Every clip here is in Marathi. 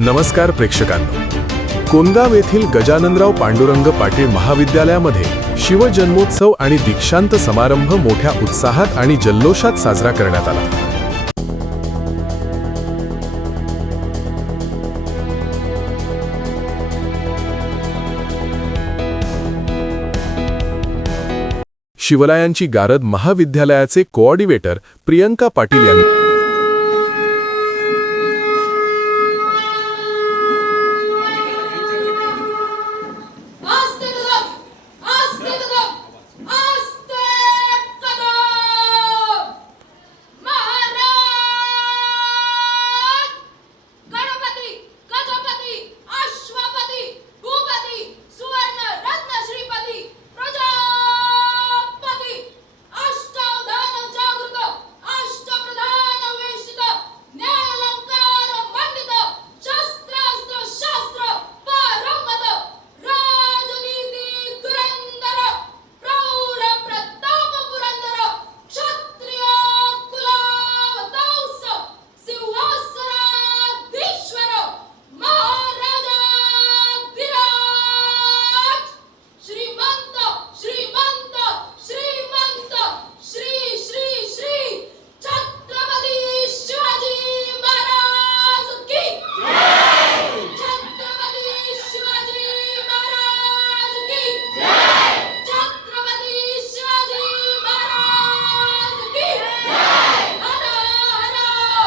नमस्कार प्रेक्षकांनो, कोनगाव येथील गजाननराव पांडुरंग पाटील महाविद्यालयामध्ये शिवजन्मोत्सव आणि दीक्षांत समारंभ मोठ्या उत्साहात आणि जल्लोषात साजरा करण्यात आला। शिवलायांची गारद महाविद्यालयाचे कोऑर्डिनेटर प्रियंका पाटील यांनी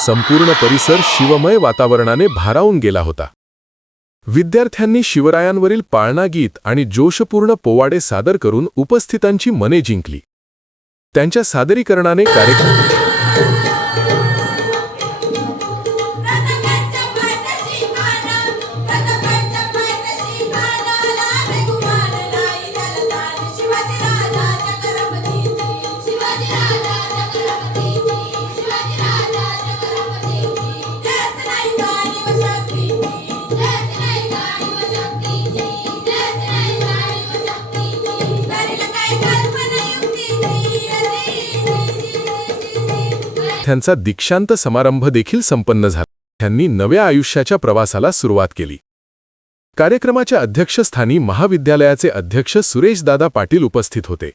संपूर्ण परिसर शिवमय वातावरणाने भारावून गेला होता। विद्यार्थ्यांनी शिवरायांवरील पाळणा गीत आणि जोशपूर्ण पोवाडे सादर करून उपस्थितांची मने जिंकली। त्यांच्या सादरीकरणाने कार्यक्रम त्यांचा दीक्षांत समारंभ देखील संपन्न झाला। त्यांनी नव्या आयुष्याच्या प्रवासाला सुरुवात केली। कार्यक्रमाच्या अध्यक्षस्थानी महाविद्यालयाचे अध्यक्ष सुरेशदादा पाटील उपस्थित होते।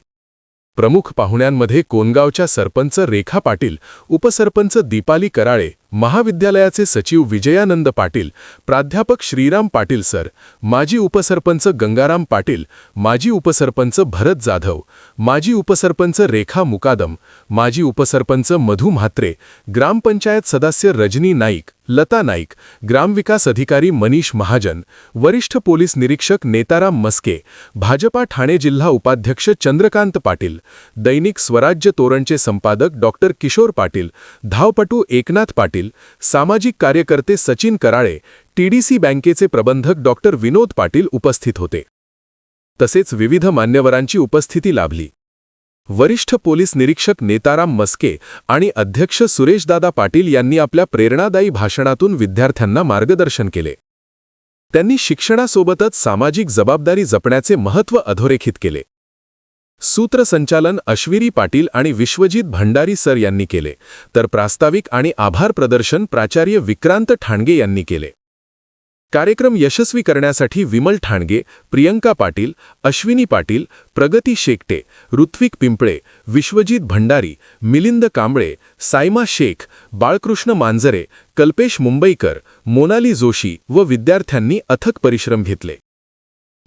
प्रमुख पाहुण्यांमध्ये कोनगावच्या सरपंच रेखा पाटील, उपसरपंच दीपाली कराळे, महाविद्यालयाचे सचिव विजयानंद पाटील, प्राध्यापक श्रीराम पाटील सर, माजी उपसरपंच गंगाराम पाटील, माजी उपसरपंच भरत जाधव, माजी उपसरपंच रेखा मुकादम, माजी उपसरपंच मधु म्हात्रे, ग्रामपंचायत सदस्य रजनी नाईक, लता नाईक, ग्रामविकास अधिकारी मनीष महाजन, वरिष्ठ पोलीस निरीक्षक नेताराम मस्के, भाजपा ठाणे जिल्हा उपाध्यक्ष चंद्रकांत पाटील, दैनिक स्वराज्य तोरणचे संपादक डॉक्टर किशोर पाटील, धावपटू एकनाथ पाटील, सामाजिक कार्यकर्ते सचिन कराळे, टीडीसी बँकेचे प्रबंधक डॉक्टर विनोद पाटील उपस्थित होते। तसेच विविध मान्यवरांची उपस्थिती लाभली। वरिष्ठ पोलीस निरीक्षक नेताराम मस्के आणि अध्यक्ष सुरेशदादा पाटील यांनी आपल्या प्रेरणादायी भाषणातून विद्यार्थ्यांना मार्गदर्शन केले। त्यांनी शिक्षणासोबतच सामाजिक जबाबदारी जपण्याचे महत्त्व अधोरेखित केले। सूत्रसंचालन अश्विरी पाटील आणि विश्वजित भंडारी सर यांनी केले, तर प्रास्ताविक आणि आभार प्रदर्शन प्राचार्य विक्रांत ठाणगे यांनी केले। कार्यक्रम यशस्वी करण्यासाठी विमल ठाणगे, प्रियंका पाटील, अश्विनी पाटील, प्रगती शेकटे, ऋत्विक पिंपळे, विश्वजित भंडारी, मिलिंद कांबळे, सायमा शेख, बाळकृष्ण मांजरे, कल्पेश मुंबईकर, मोनाली जोशी व विद्यार्थ्यांनी अथक परिश्रम घेतले।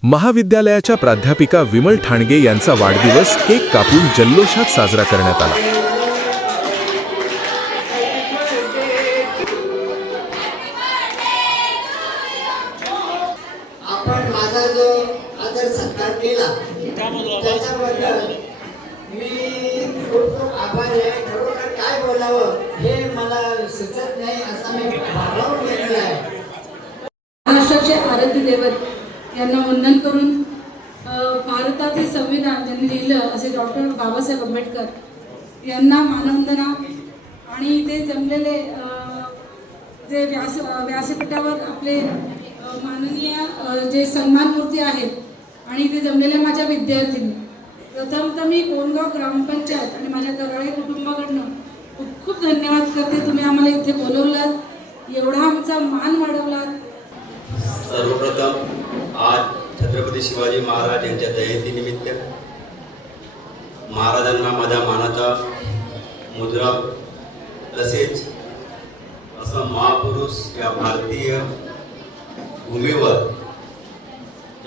महाविद्यालयाच्या प्राध्यापिका विमल ठाणगे यांचा वाढदिवस केक कापून जल्लोषात साजरा करण्यात आला। आपण माझा जो आदर सत्कार केला त्याच्याबद्दल मी खूप आभारी आहे। खरोखर काय बोलावं हे मला सुचत नाही, असं मी भारावून गेलेलो आहे। महाराष्ट्राचे आराध्य दैवत यांना वंदन करून भारताचे संविधान ज्यांनी लिहिलं असे डॉक्टर बाबासाहेब आंबेडकर यांना मानवंदना आणि ते जमलेले जे व्यासपीठावर आपले माननीय जे सन्मानमूर्ती आहेत आणि ते जमलेल्या माझ्या विद्यार्थ्यांनी प्रथमतः मी कोनगाव ग्रामपंचायत आणि माझ्या कराळे कुटुंबाकडनं खूप खूप धन्यवाद करते। तुम्ही आम्हाला इथे बोलवलात, एवढा आमचा मान वाढवलात शिवाजी महाराज यांच्या जयंतीनिमित्त महाराजांना माझ्या मानाचा मुद्रा तसेच असा महापुरुष या भारतीय भूमीवर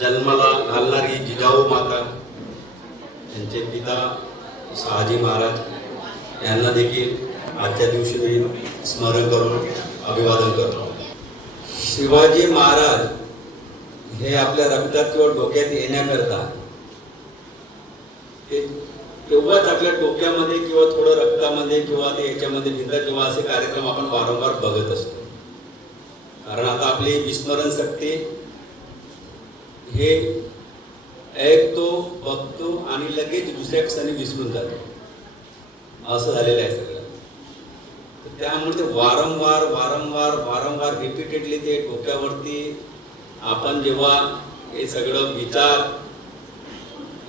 जन्माला घालणारी जिजाऊ माता यांचे पिता शहाजी महाराज यांना देखील आजच्या दिवशी मी स्मरण करून अभिवादन करतो. शिवाजी महाराज हे आपल्या रक्तात किंवा डोक्यात येण्याकरता तेव्हाच आपल्या डोक्यामध्ये किंवा थोडं रक्तामध्ये किंवा ते याच्यामध्ये लिहितात किंवा असे कार्यक्रम आपण वारंवार बघत असतो. कारण आता आपली विस्मरण शक्ती हे ऐकतो बघतो आणि लगेच दुसऱ्या क्षणी विसरून जातो असं झालेलं आहे सगळं. तर त्यामुळे ते वारंवार वारंवार वारंवार रिपीटेडली ते डोक्यावरती आपण जेव्हा हे सगळं विचार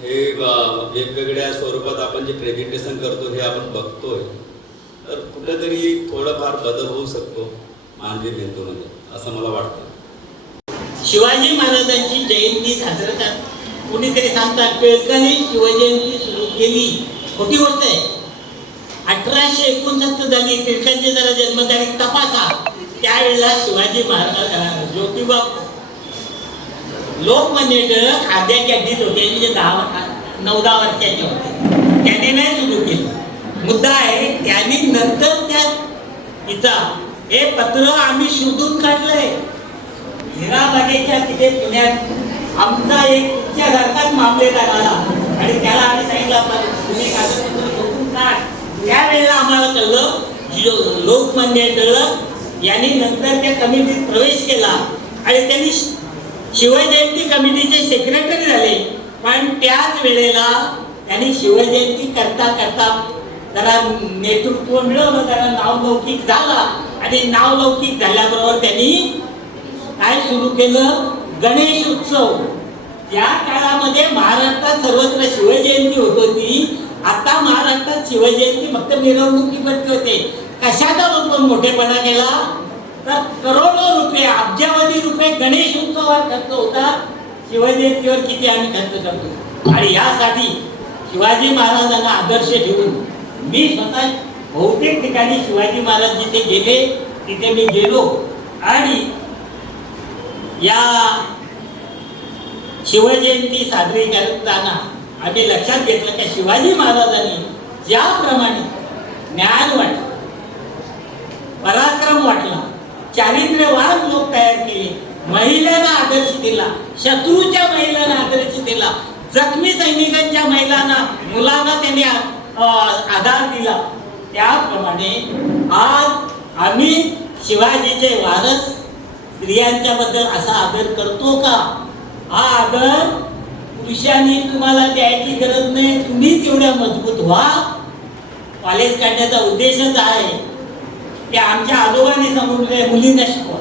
हे वेगवेगळ्या स्वरूपात आपण जे प्रेझेंटेशन करतो हे आपण बघतोय तर कुठेतरी थोडंफार बदल होऊ शकतो मानवी मेंदूमध्ये असं मला वाटतं. शिवाजी महाराजांची जयंती साजरा करतात. कुणीतरी सांगतात टिळकांनी शिवजयंती सुरू केली. खोटी गोष्ट आहे. 1869 झाली. टिळकांची जरा जन्मतारीख तपासा. त्यावेळेला शिवाजी महाराज ज्योतिबा लोकमान्य टिळक अर्ध्याच्या अड्डीत होते म्हणजे 9-10 वर्षाचे होते. त्याने नाही सुरू केलं. मुद्दा आहे त्यांनी नंतर त्या तिचा हे पत्र आम्ही शोधून काढलंय. हिराबागेच्या तिथे पुण्यात आमचा एक तुमच्यासारखाच मामलेदार आला आणि त्याला आम्ही सांगितलं तुम्ही कागदपत्र शोधून काढ. त्यावेळेला आम्हाला कळलं लोकमान्य टिळक यांनी नंतर त्या कमिटीत प्रवेश केला आणि त्यांनी शिवजयंती कमिटीचे सेक्रेटरी झाले. पण त्याच वेळेला त्यांनी शिवजयंती करता करता जरा नेतृत्व मिळवलं, जरा नावलौकिक झाला आणि नावलौकिक झाल्याबरोबर त्यांनी काय सुरू केलं गणेश उत्सव. या काळामध्ये महाराष्ट्रात सर्वत्र शिवजयंती होत होती. आता महाराष्ट्रात शिवजयंती फक्त मिरवणुकीवरती होते. कशाचा मोठेपणा केला तर करोडो रुपये अब्जावधी रुपये गणेश उत्सवावर खर्च होता. शिवजयंतीवर किती आम्ही खर्च करतो. आणि यासाठी शिवाजी महाराजांना आदर्श ठेवून मी स्वतः बहुतेक ठिकाणी शिवाजी महाराज जिथे गेले तिथे मी गेलो आणि या शिवजयंती साजरी करताना आम्ही लक्षात घेतलं की शिवाजी महाराजांनी ज्याप्रमाणे ज्ञान वाटलं, पराक्रम वाटला, चारित्र्यवान लोक तयार केले, महिलांना आदर्श दिला, शत्रूच्या महिलांना आदर्श दिला, जखमी सैनिकांच्या महिलांना मुलांना त्यांनी आधार दिला. त्याप्रमाणे आज आम्ही शिवाजीचे वारस स्त्रियांच्या बद्दल असा आदर करतो का? हा आदर पुरुषांनी तुम्हाला द्यायची गरज नाही. तुम्हीच एवढ्या मजबूत व्हा. कॉलेज काढण्याचा उद्देशच आहे की आमच्या आजोबांनी सांगितले मुलींना शिकवा.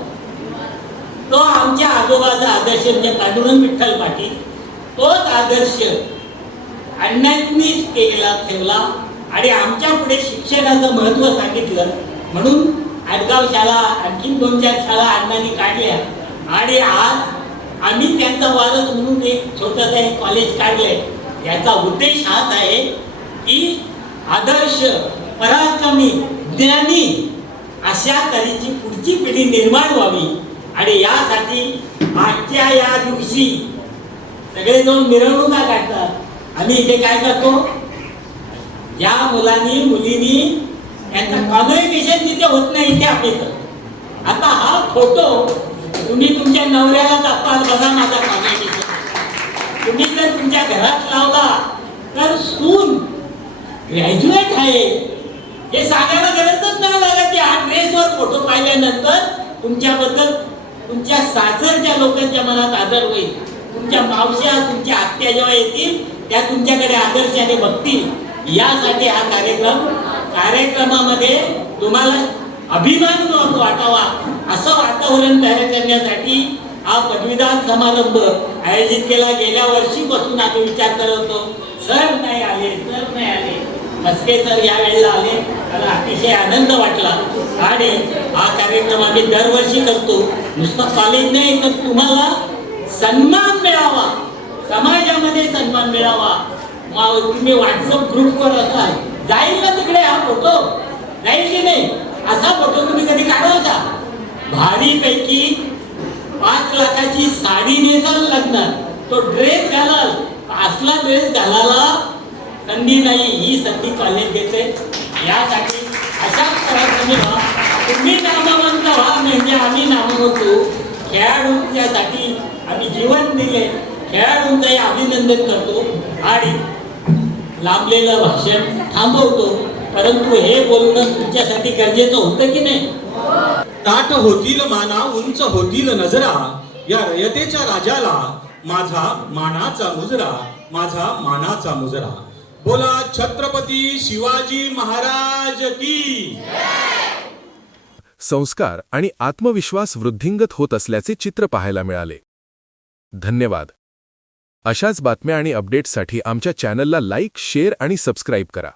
तो आमच्या आजोबाचा आदर्श म्हणजे पांडुरंग विठ्ठल पाटील तोच आदर्श अण्णांनी केला ठेवला आणि आमच्या पुढे शिक्षणाचं महत्त्व सांगितलं. म्हणून आडगाव शाळा आणखी 2-4 शाळा अण्णांनी काढल्या आणि आज आम्ही त्यांचा वारस म्हणून एक छोटंसं एक कॉलेज काढलंय. याचा उद्देश हाच आहे की आदर्श पराक्रमी ज्ञानी अशा तऱ्हेची पुढची पिढी निर्माण व्हावी. आणि यासाठी आजच्या या दिवशी सगळे जाऊन मिरवणुका काढतात. आम्ही इथे काय करतो या मुलांनी मुलींनी यांचं कॉन्व्होकेशन जिथे होत नाही इथे आम्ही करतो. आता हा फोटो तुम्ही तुमच्या नवऱ्याला दाखवाल बघा माझा कॉन्व्होकेशन. तुम्ही जर तुमच्या घरात लावला तर सून ग्रॅज्युएट आहे हे सांगायला गरजच नाही लागायची. हा ड्रेसवर फोटो पाहिल्यानंतर तुमच्याबद्दल तुमच्या सासरच्या लोकांच्या मनात आदर होईल. तुमच्या मावश्या तुमच्या आत्या जेव्हा येतील त्या तुमच्याकडे आदर्शाने बघतील. यासाठी हा कार्यक्रमामध्ये तुम्हाला अभिमान वाटावा असं वातावरण तयार करण्यासाठी हा पदवीदान समारंभ आयोजित केला. गेल्या वर्षीपासून आम्ही विचार करत होतो. सर नाही आले. मस्के सर या वेळेला आले. मला अतिशय आनंद वाटला आणि हा कार्यक्रम आम्ही दरवर्षी करतो. नुसतं कॉलेज नाही तर तुम्हाला सन्मान मिळावा, समाजामध्ये सन्मान मिळावा. तुम्ही व्हॉट्सअप ग्रुपवर असाल, जाईल ना तिकडे हा फोटो, जाईल की नाही? असा फोटो तुम्ही कधी काढाल का? भारीपैकी 5 लाखाची साडी नेसाल लग्नात, तो ड्रेस घालाल, असला ड्रेस घालायला संधी नाही. ही संधी कॉलेज देते. यासाठी अशाच प्रकारे तुम्ही नामवंत व्हा म्हणजे आम्ही नामवंत होऊ. खेळाडूंच्यासाठी आम्ही जीवन दिले, खेळाडूंचंही अभिनंदन करतो आणि लांबलेलं भाषण थांबवतो. परंतु हे बोलणं तुमच्यासाठी गरजेचं होतं की नाही? ताठ होतील माना, उंच होतील नजरा, या रयतेच्या राजाला माझा मानाचा मुजरा, माझा मानाचा मुजरा. बोला छत्रपती शिवाजी महाराज की. संस्कार आणि आत्मविश्वास वृद्धिंगत होत असल्याचे चित्र पाहायला मिळाले. धन्यवाद. अशाच बातम्या आणि अपडेट्ससाठी आमच्या चॅनलला लाईक, शेअर आणि सबस्क्राईब करा.